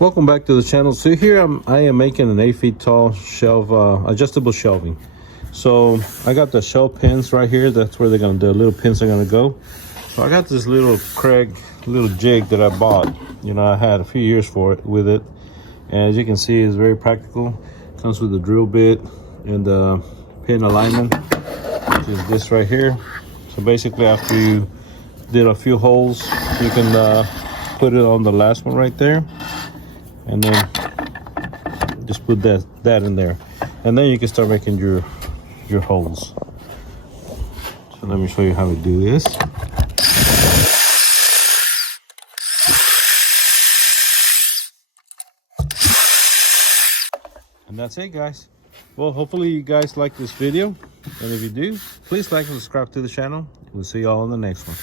Welcome back to the channel. So here I am making an 8 feet tall shelf, adjustable shelving. So I got the shelf pins right here. That's where the little pins are gonna go. So I got this little Kreg little jig that I bought. You know, I had a few years with it, and as you can see, it's very practical. Comes with a drill bit and the pin alignment, which is this right here. So basically, after you did a few holes, you can put it on the last one right there, and then just put that in there, and then you can start making your holes. So let me show you how we do this. And that's it, guys. Well, hopefully you guys like this video, and if you do, please like and subscribe to the channel. We'll see you all in the next one.